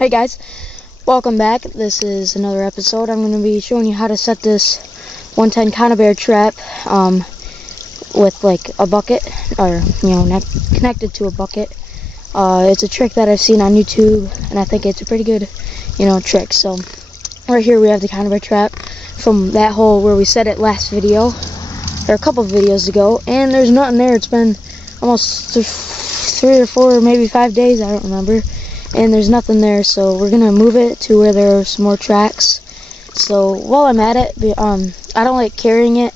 Hey guys, welcome back. This is another episode. I'm going to be showing you how to set this 110 conibear trap with like a bucket, or connected to a bucket. It's a trick that I've seen on YouTube, and I think it's a pretty good trick. So right here we have the conibear trap from that hole where we set it last video, or a couple videos ago, and there's nothing there. It's been almost 3 or 4 or maybe 5 days, I don't remember, and there's nothing there. So we're gonna move it to where there are some more tracks. So while I'm at it, I don't like carrying it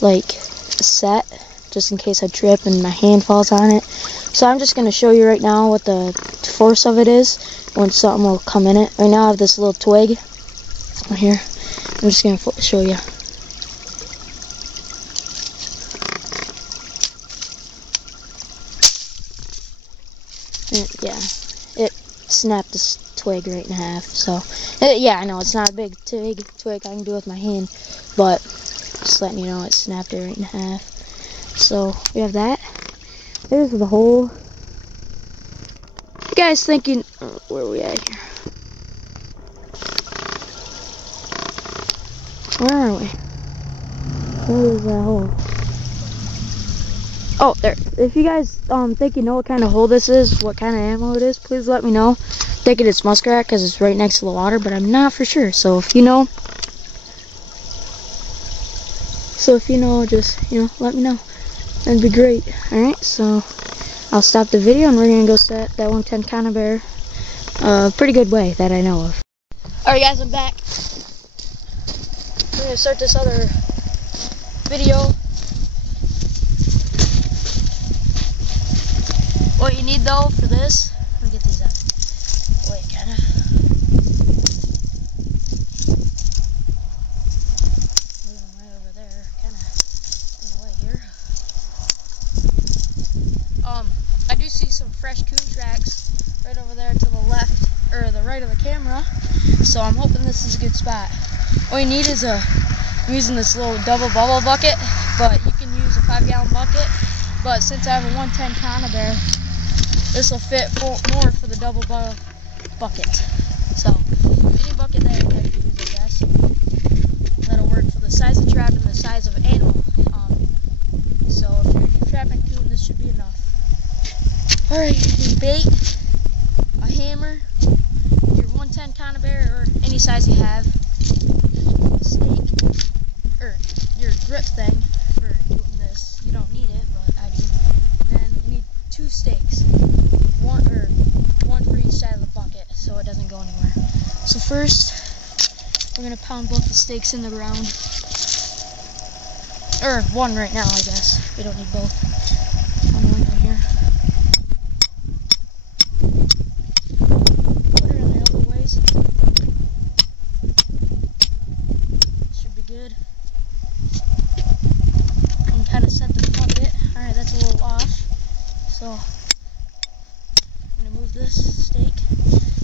like set, just in case I trip and my hand falls on it. So I'm just gonna show you right now what the force of it is when something will come in it. Right now I have this little twig right here. I'm just gonna show you. Yeah, it snapped this twig right in half. So yeah, I know it's not a big twig I can do with my hand, but just letting you know it snapped it right in half. So we have that. There's the hole. You guys thinking, where are we at here? Where are we? Where is that hole? Oh, there. If you guys think you know what kind of hole this is, what kind of ammo it is, please let me know. I'm thinking it's muskrat because it's right next to the water, but I'm not for sure. So if you know, just let me know. That'd be great. All right, so I'll stop the video and we're gonna go set that 110 conibear pretty good way that I know of. All right, guys, I'm back. We're gonna start this other video. What you need though for this, let me get these out. Wait, kinda. Move them right over there, kinda in the way here. I do see some fresh coon tracks right over there to the left, or the right of the camera. So I'm hoping this is a good spot. All you need is I'm using this little double bubble bucket, but you can use a 5-gallon bucket. But since I have a 110 conibear, this will fit more for the double bucket. So any bucket that you can use, I guess, that'll work for the size of trap and the size of animal. So if you're trapping coon, this should be enough. All right, you need bait, a hammer, your 110 conibear or any size you have, a stake, or your grip thing for doing this. You don't need it, but I do. And you need 2 stakes. One for each side of the bucket, so it doesn't go anywhere. So first, we're gonna pound both the stakes in the ground, or one right now, I guess. We don't need both. One right here. Put it in there a little ways. Should be good. And kind of set the bucket. All right, that's a little off. So I'm gonna move this stake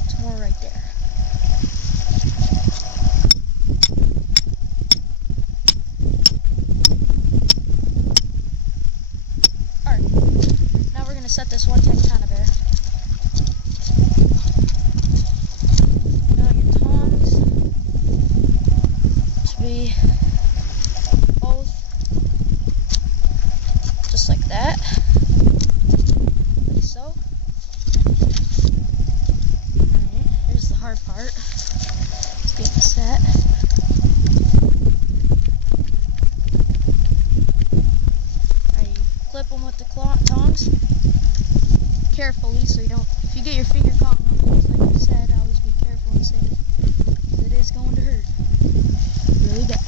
to more right there. Alright, now we're gonna set this 110 conibear. Now your tongs should be both just like that. Like so. Alright, here's the hard part. Let's get it set. Alright, you clip them with the tongs carefully so you don't, if you get your finger caught in one of these, like I said, always be careful and safe. It is going to hurt really bad.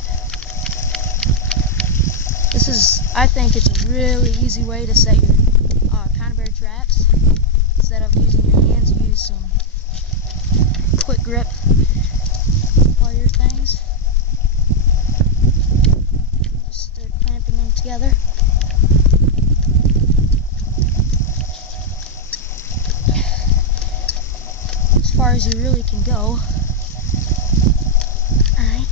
This is, I think it's a really easy way to set your conibear traps. Instead of using your hands, you use some quick grip wire things. Just start clamping them together. As far as you really can go. Alright.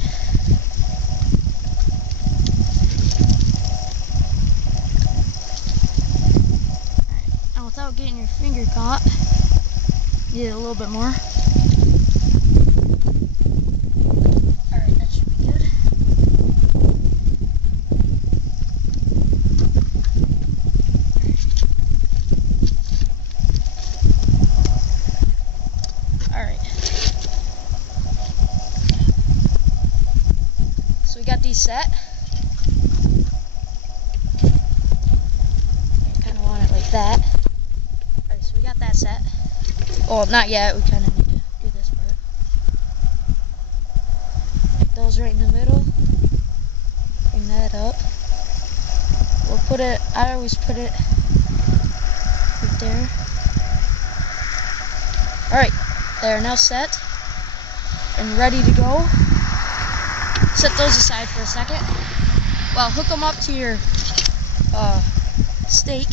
Now without getting your finger caught, Need a little bit more. Alright, that should be good. Alright. So we got these set. Kind of want it like that. Alright, so we got that set. Well, not yet. We kind of need to do this part. Like those right in the middle. Bring that up. We'll put it, I always put it right there. Alright, they're now set and ready to go. Set those aside for a second. Well, hook them up to your stake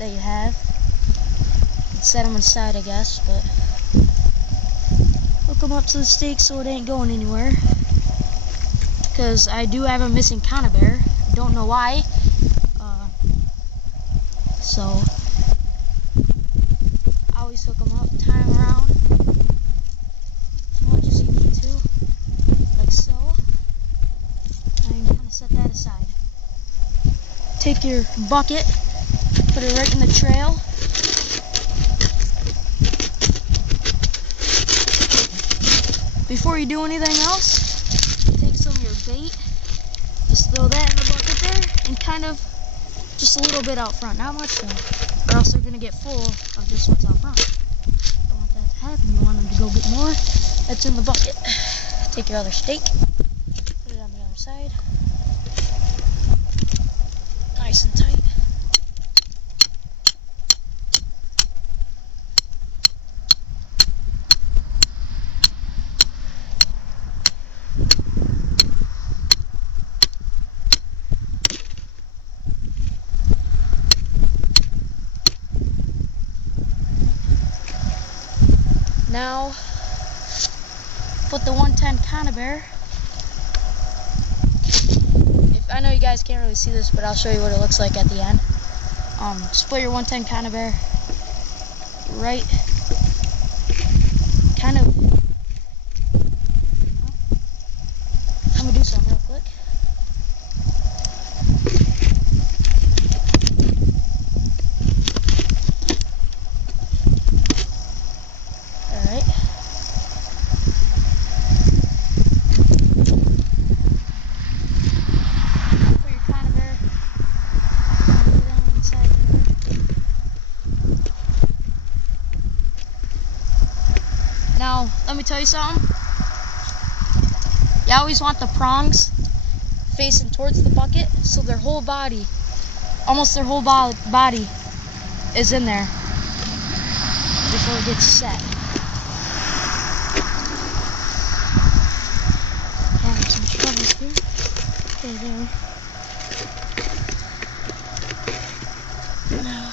that you have. Set them aside, I guess, but hook them up to the stake so it ain't going anywhere. Because I do have a missing conibear. I don't know why. So I always hook them up, tie them around as much as you need to, like so. And kind of set that aside. Take your bucket, put it right in the trail. Before you do anything else, take some of your bait, just throw that in the bucket there, and kind of just a little bit out front, not much though, or else they're going to get full of just what's out front. Don't want that to happen, you want them to go get more that's in the bucket. Take your other stake, put it on the other side, nice and tight. Now, put the 110 conibear. I know you guys can't really see this, but I'll show you what it looks like at the end. Just put your 110 conibear right, kind of. I'm gonna do something real quick. Now, let me tell you something. You always want the prongs facing towards the bucket, so their whole body, almost their whole body is in there before it gets set. Having some trouble here. Okay, there. Now.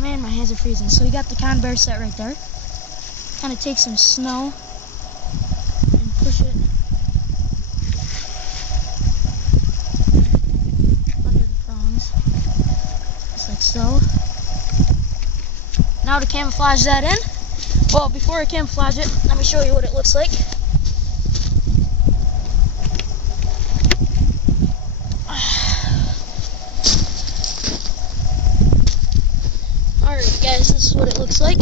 Man, my hands are freezing. So we got the conibear set right there. Kind of take some snow and push it under the prongs, just like so. Now to camouflage that in, well, before I camouflage it, let me show you what it looks like. Alright guys, this is what it looks like.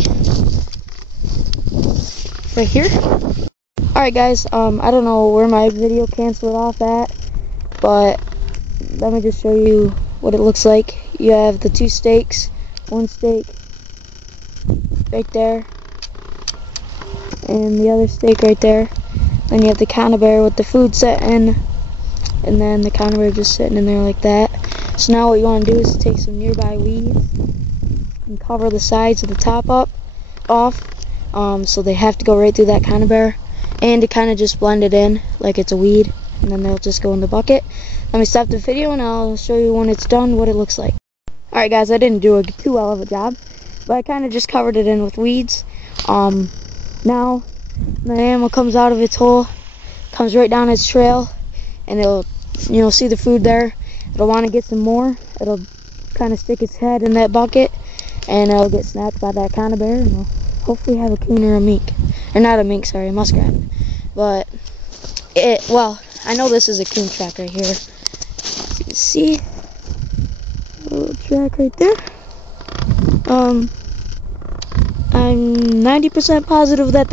Right here. Alright guys, I don't know where my video canceled off at, but let me just show you what it looks like. You have the two stakes, one stake right there, and the other stake right there. Then you have the conibear with the food set in, and then the conibear just sitting in there like that. So now what you want to do is take some nearby weeds and cover the sides of the top off, so they have to go right through that conibear, and to kind of just blend it in like it's a weed, and then they'll just go in the bucket. Let me stop the video and I'll show you when it's done what it looks like. Alright guys, I didn't do too well of a job, but I kind of just covered it in with weeds. Now And the animal comes out of its hole, comes right down its trail, and it'll, see the food there. It'll want to get some more. It'll kind of stick its head in that bucket, and it'll get snapped by that conibear, and it'll hopefully have a coon or a mink. Or not a mink, sorry, a muskrat. But, well, I know this is a coon track right here. As you can see, a little track right there. I'm 90% positive that